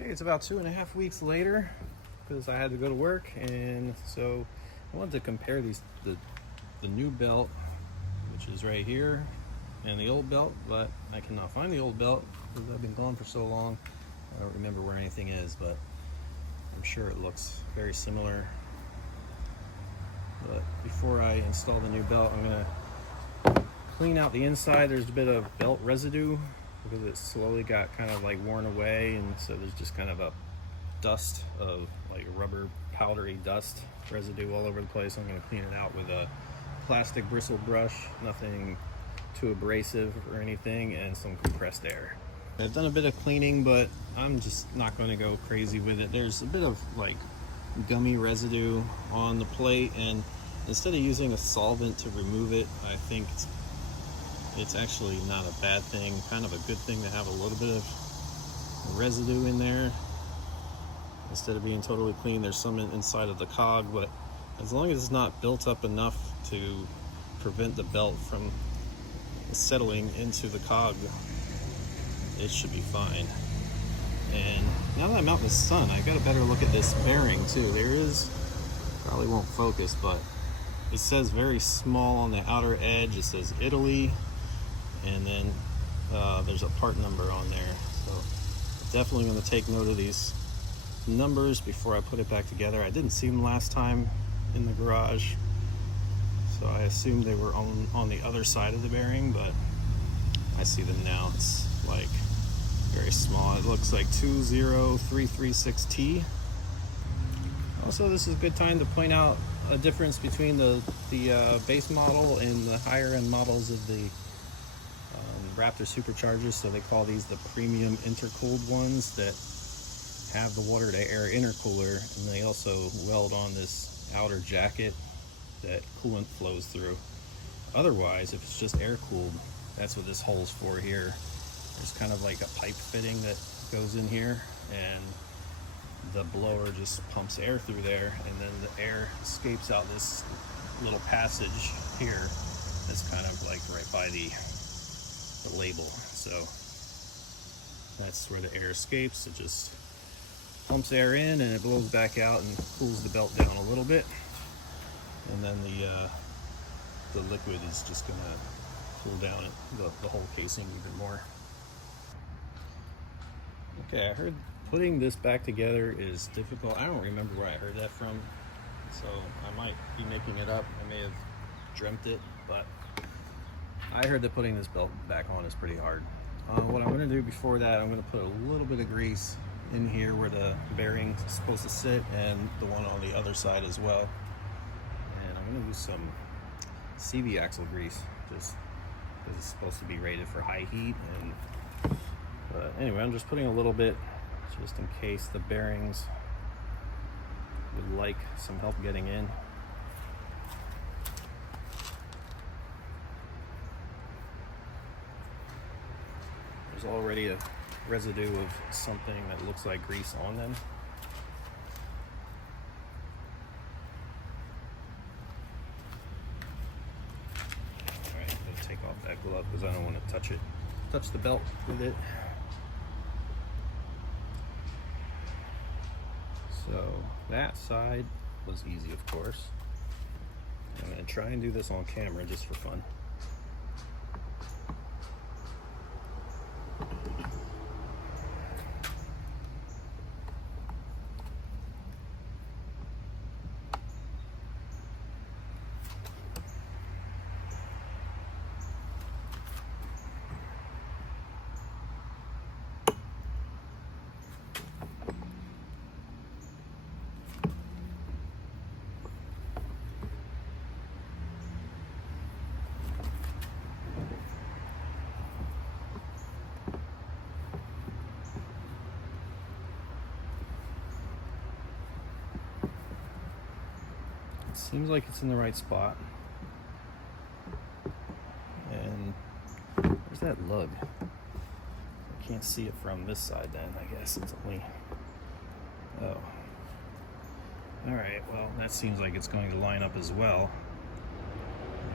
Okay, it's about 2.5 weeks later because I had to go to work, and so I wanted to compare the new belt, which is right here, and the old belt, but I cannot find the old belt because I've been gone for so long. I don't remember where anything is, but I'm sure it looks very similar. But before I install the new belt, I'm gonna clean out the inside. There's a bit of belt residue because it slowly got kind of like worn away, and so there's just kind of a dust of like rubber powdery dust residue all over the place. I'm going to clean it out with a plastic bristle brush, nothing too abrasive or anything, and some compressed air. I've done a bit of cleaning, but I'm just not going to go crazy with it. There's a bit of like gummy residue on the plate, and instead of using a solvent to remove it, I think it's actually not a bad thing, kind of a good thing to have a little bit of residue in there. Instead of being totally clean, there's some inside of the cog, but as long as it's not built up enough to prevent the belt from settling into the cog, it should be fine. And now that I'm out in the sun, I got a better look at this bearing too. There is, probably won't focus, but it says very small on the outer edge. It says Italy, and then there's a part number on there. So definitely going to take note of these numbers before I put it back together. I didn't see them last time in the garage, so I assumed they were on the other side of the bearing, but I see them now. It's like very small. It looks like 20336T. Also, this is a good time to point out a difference between the base model and the higher end models of the Raptor Superchargers. So they call these the premium intercooled ones that have the water to air intercooler, and they also weld on this outer jacket that coolant flows through. Otherwise, if it's just air cooled, that's what this hole's for here. There's kind of like a pipe fitting that goes in here, and the blower just pumps air through there, and then the air escapes out this little passage here that's kind of like right by the label. So that's where the air escapes. It just pumps air in and it blows back out and cools the belt down a little bit, and then the liquid is just gonna cool down the whole casing even more. Okay, I heard putting this back together is difficult. I don't remember where I heard that from, so I might be making it up. I may have dreamt it, but I heard that putting this belt back on is pretty hard. What I'm going to do before that, I'm going to put a little bit of grease in here where the bearing is supposed to sit, and the one on the other side as well. And I'm going to use some CV axle grease, just because it's supposed to be rated for high heat. But anyway, I'm just putting a little bit just in case the bearings would like some help getting in. There's already a residue of something that looks like grease on them. Alright, I'm gonna take off that glove because I don't want to touch the belt with it. So that side was easy, of course. I'm going to try and do this on camera just for fun. Seems like it's in the right spot. And there's that lug. I can't see it from this side then. I guess it's only... Oh. Alright, well, that seems like it's going to line up as well.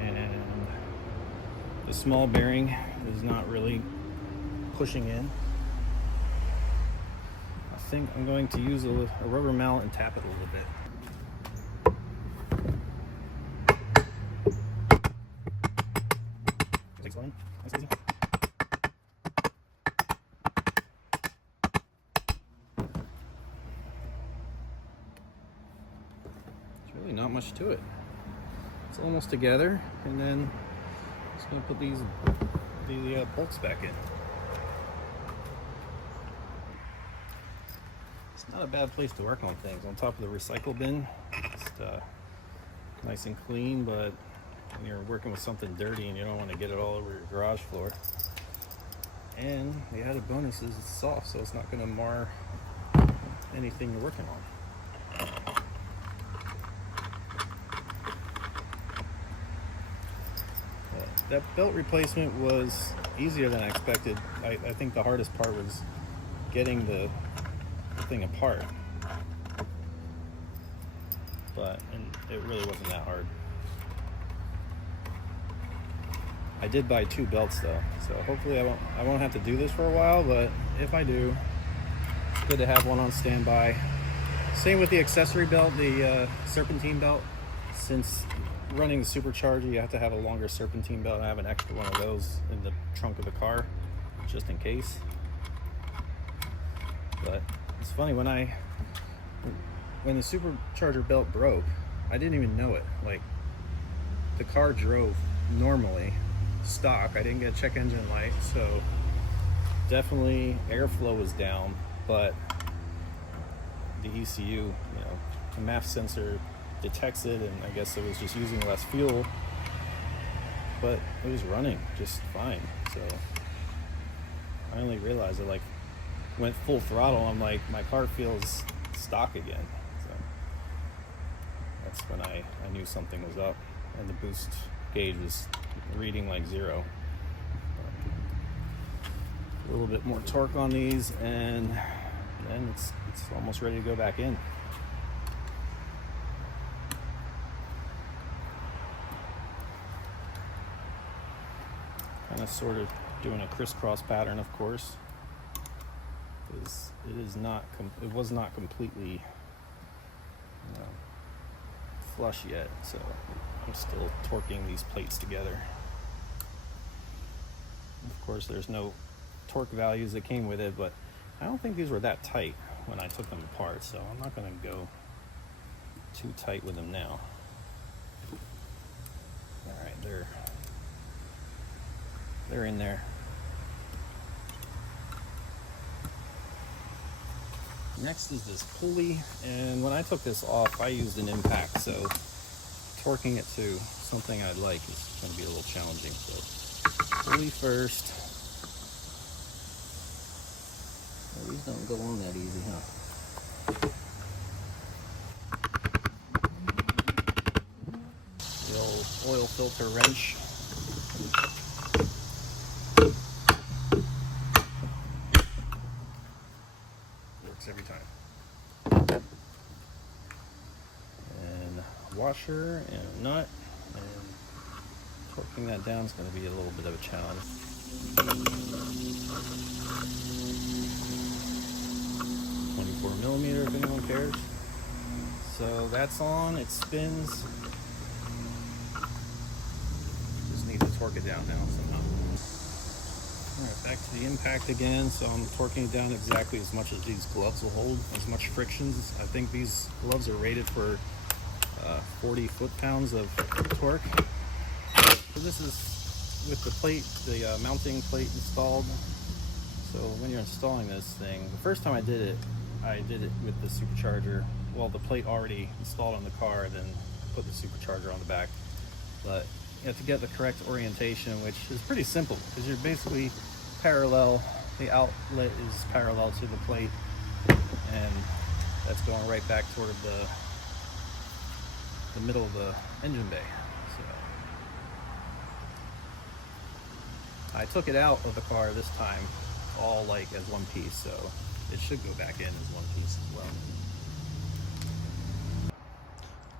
And the small bearing is not really pushing in. I think I'm going to use a rubber mallet and tap it a little bit. There's really not much to it. It's almost together, and then I'm just going to put the bolts back in. It's not a bad place to work on things. On top of the recycle bin, just nice and clean, but when you're working with something dirty and you don't want to get it all over your garage floor. And the added bonus is it's soft, so it's not going to mar anything you're working on. That belt replacement was easier than I expected. I think the hardest part was getting the thing apart, and it really wasn't that hard. I did buy 2 belts though, so hopefully I won't have to do this for a while, but if I do, it's good to have one on standby. Same with the accessory belt, the serpentine belt. Since running the Supercharger, you have to have a longer serpentine belt. I have an extra one of those in the trunk of the car, just in case. But it's funny, when the Supercharger belt broke, I didn't even know it. Like, the car drove normally, stock. I didn't get a check engine light, so definitely airflow was down, but the ECU, the MAF sensor detects it, and I guess it was just using less fuel, but it was running just fine. So I only realized it went full throttle. I'm like, my car feels stock again. So that's when I knew something was up, and the boost gauge was reading like 0. A little bit more torque on these, and then it's almost ready to go back in. Kind of sort of doing a crisscross pattern, of course, because it was not completely flush yet, so I'm still torquing these plates together. Of course, there's no torque values that came with it, but I don't think these were that tight when I took them apart, so I'm not going to go too tight with them now. All right, they're in there. Next is this pulley, and when I took this off, I used an impact, so torquing it to something I like is going to be a little challenging. So pulley first. Well, these don't go on that easy, huh? The old oil filter wrench. Works every time. And a washer and a nut, and torquing that down is going to be a little bit of a challenge. 24mm if anyone cares. So that's on, it spins. Just need to torque it down now somehow. Alright, back to the impact again. So I'm torquing it down exactly as much as these gloves will hold, as much frictions. I think these gloves are rated for 40 foot-pounds of torque. So this is with the plate, the mounting plate installed. So when you're installing this thing, the first time I did it with the Supercharger. Well, the plate already installed on the car, then put the Supercharger on the back. But you have to get the correct orientation, which is pretty simple because you're basically parallel. The outlet is parallel to the plate, and that's going right back toward the middle of the engine bay. So I took it out of the car this time, all like as one piece, so it should go back in as one piece as well.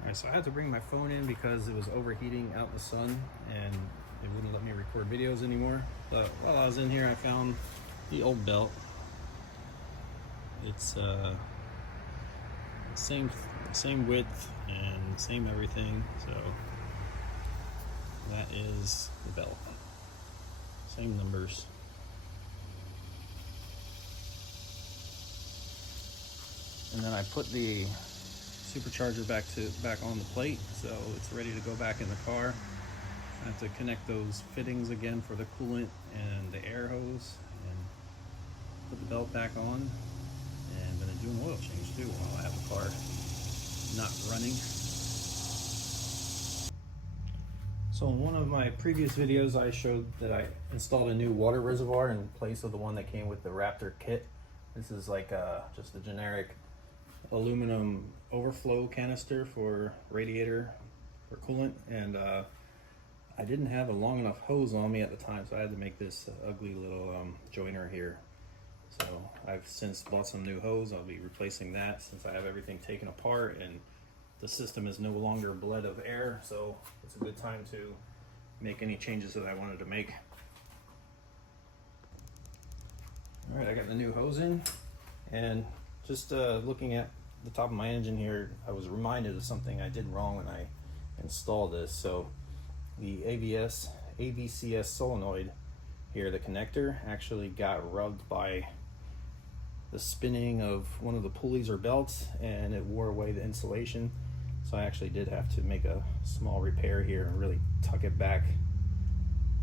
Alright, so I had to bring my phone in because it was overheating out in the sun and it wouldn't let me record videos anymore. But while I was in here, I found the old belt. It's same width and same everything. So that is the belt. Same numbers. And then I put the supercharger back on the plate, so it's ready to go back in the car. I have to connect those fittings again for the coolant and the air hose, and put the belt back on, and then do an oil change too while I have the car not running. So in one of my previous videos, I showed that I installed a new water reservoir in place of the one that came with the Raptor kit. This is like just a generic aluminum overflow canister for radiator for coolant, and I didn't have a long enough hose on me at the time, so I had to make this ugly little joiner here. So I've since bought some new hose. I'll be replacing that since I have everything taken apart and the system is no longer bled of air, so it's a good time to make any changes that I wanted to make. All right, I got the new hose in, and just looking at the top of my engine here, I was reminded of something I did wrong when I installed this. So the ABCS solenoid here, the connector, actually got rubbed by the spinning of one of the pulleys or belts, and it wore away the insulation. So I actually did have to make a small repair here and really tuck it back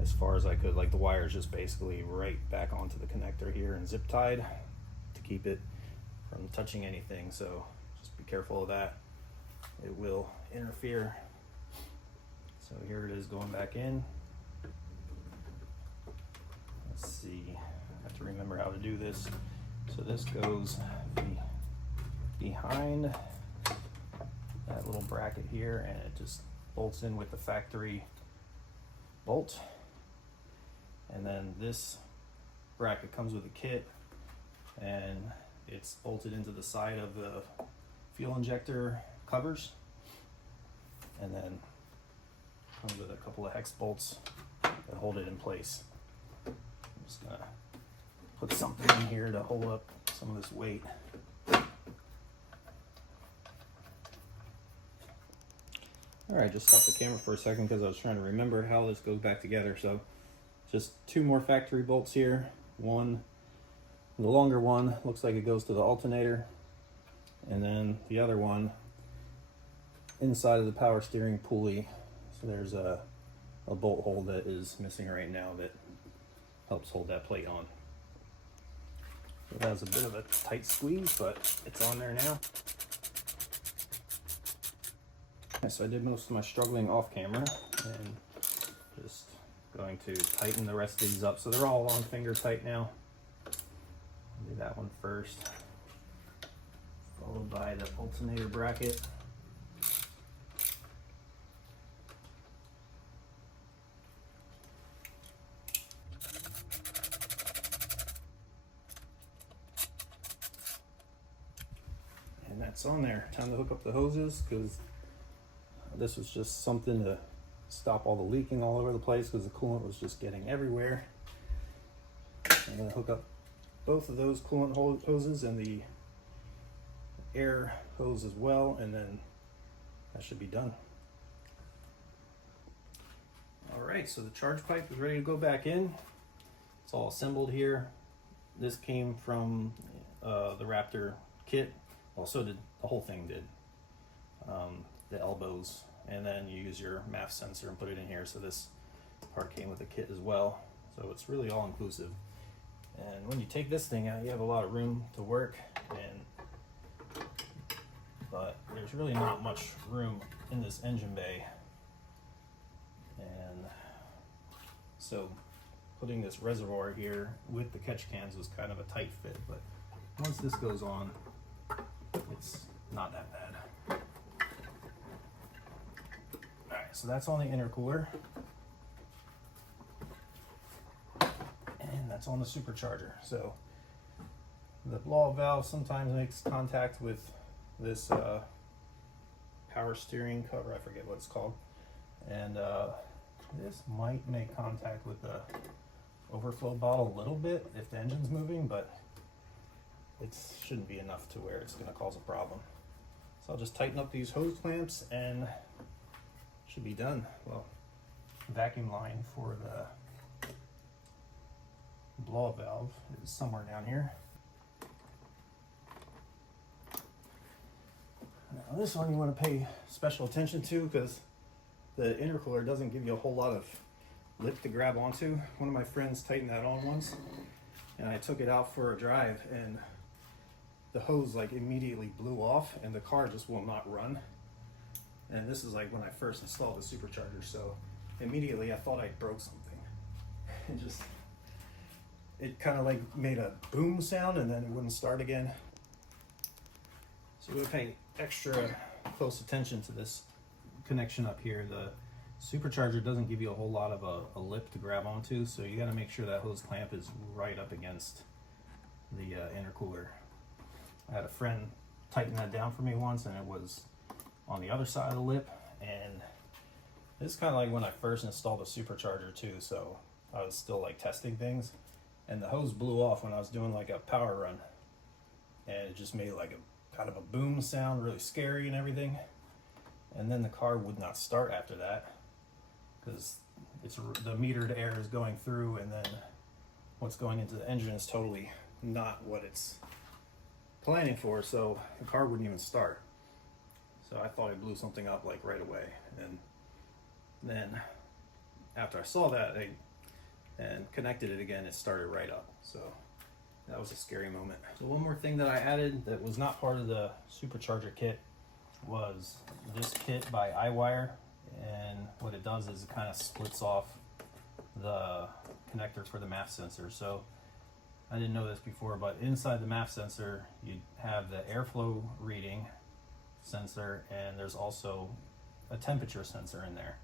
as far as I could. Like the wire is just basically right back onto the connector here and zip tied to keep it from touching anything. So just be careful of that. It will interfere. So here it is going back in. Let's see, I have to remember how to do this. So this goes behind that little bracket here, and it just bolts in with the factory bolt. And then this bracket comes with a kit, and it's bolted into the side of the fuel injector covers, and then comes with a couple of hex bolts that hold it in place. I'm just gonna put something in here to hold up some of this weight. All right, just stop the camera for a second because I was trying to remember how this goes back together. So just two more factory bolts here. One, the longer one, looks like it goes to the alternator, and then the other one inside of the power steering pulley. So there's a bolt hole that is missing right now that helps hold that plate on. So that was a bit of a tight squeeze, but it's on there now. So I did most of my struggling off camera, and just going to tighten the rest of these up. So they're all on finger tight now. I'll do that one first, followed by the alternator bracket. And that's on there. Time to hook up the hoses, because this was just something to stop all the leaking all over the place because the coolant was just getting everywhere. I'm going to hook up both of those coolant hoses and the air hose as well, and then that should be done. All right, so the charge pipe is ready to go back in. It's all assembled here. This came from the Raptor kit. Well, so did the whole thing did. The elbows, and then you use your MAF sensor and put it in here. So this part came with the kit as well. So it's really all inclusive. And when you take this thing out, you have a lot of room to work, but there's really not much room in this engine bay. And so putting this reservoir here with the catch cans was kind of a tight fit, but once this goes on, it's not that bad. So that's on the intercooler, and that's on the supercharger. So the blow-off valve sometimes makes contact with this power steering cover, I forget what it's called, and this might make contact with the overflow bottle a little bit if the engine's moving, but it shouldn't be enough to where it's going to cause a problem. So I'll just tighten up these hose clamps and should be done. Well, vacuum line for the blow-up valve is somewhere down here. Now this one you want to pay special attention to because the intercooler doesn't give you a whole lot of lip to grab onto. One of my friends tightened that on once, and I took it out for a drive, and the hose like immediately blew off, and the car just will not run. And this is like when I first installed the Supercharger, so immediately I thought I broke something. It kind of like made a boom sound, and then it wouldn't start again. So we pay extra close attention to this connection up here. The Supercharger doesn't give you a whole lot of a lip to grab onto, so you got to make sure that hose clamp is right up against the intercooler. I had a friend tighten that down for me once, and it was on the other side of the lip. And this is kind of like when I first installed the Supercharger too, so I was still like testing things, and the hose blew off when I was doing like a power run, and it just made like a kind of a boom sound, really scary and everything. And then the car would not start after that because the metered air is going through, and then what's going into the engine is totally not what it's planning for, so the car wouldn't even start. So I thought I blew something up like right away, and then after I saw that and connected it again, it started right up. So that was a scary moment. So one more thing that I added that was not part of the Supercharger kit was this kit by iWire, and what it does is it kind of splits off the connector for the MAF sensor. So I didn't know this before, but inside the MAF sensor you have the airflow reading sensor, and there's also a temperature sensor in there.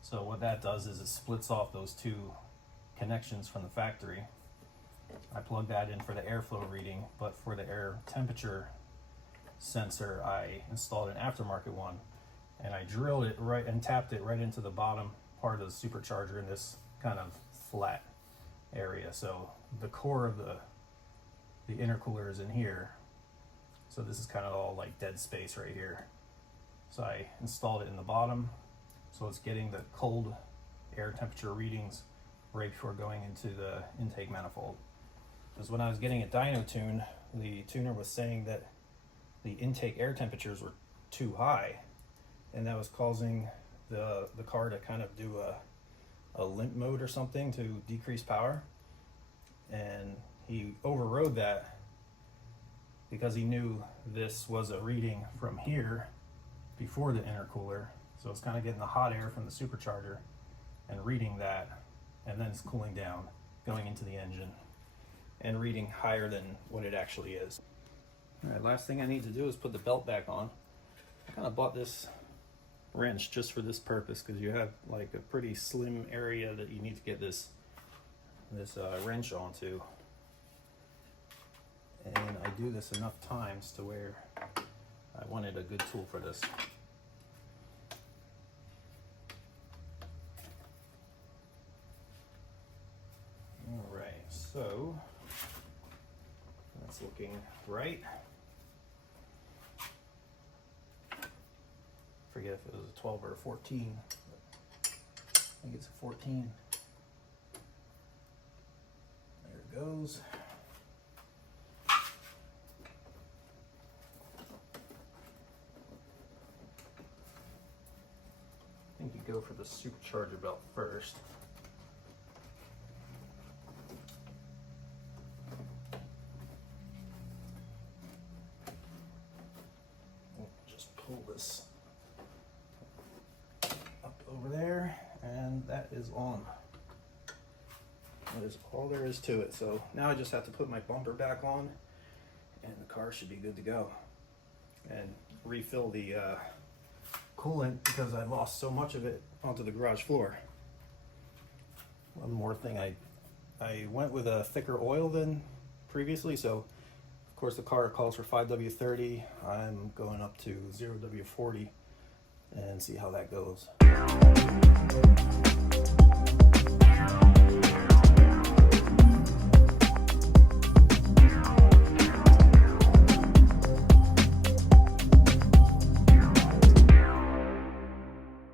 So what that does is it splits off those two connections from the factory. I plugged that in for the airflow reading, but for the air temperature sensor I installed an aftermarket one, and I drilled it right and tapped it right into the bottom part of the Supercharger in this kind of flat area. So the core of the intercooler is in here, so this is kind of all like dead space right here. So I installed it in the bottom, so it's getting the cold air temperature readings right before going into the intake manifold. Because when I was getting a dyno tune, the tuner was saying that the intake air temperatures were too high, and that was causing the car to kind of do a limp mode or something to decrease power. And he overrode that because he knew this was a reading from here before the intercooler, so it's kind of getting the hot air from the Supercharger and reading that, and then it's cooling down, going into the engine and reading higher than what it actually is. All right, last thing I need to do is put the belt back on. I kind of bought this wrench just for this purpose because you have like a pretty slim area that you need to get this wrench onto. And I do this enough times to where I wanted a good tool for this. All right, so that's looking right. Forget if it was a 12 or a 14. I think it's a 14. There it goes. I think you go for the Supercharger belt first. Just pull this up over there, and that is on. That is all there is to it. So now I just have to put my bumper back on, and the car should be good to go. And refill the coolant because I lost so much of it onto the garage floor. One more thing, I went with a thicker oil than previously, so of course the car calls for 5W30. I'm going up to 0W40 and see how that goes.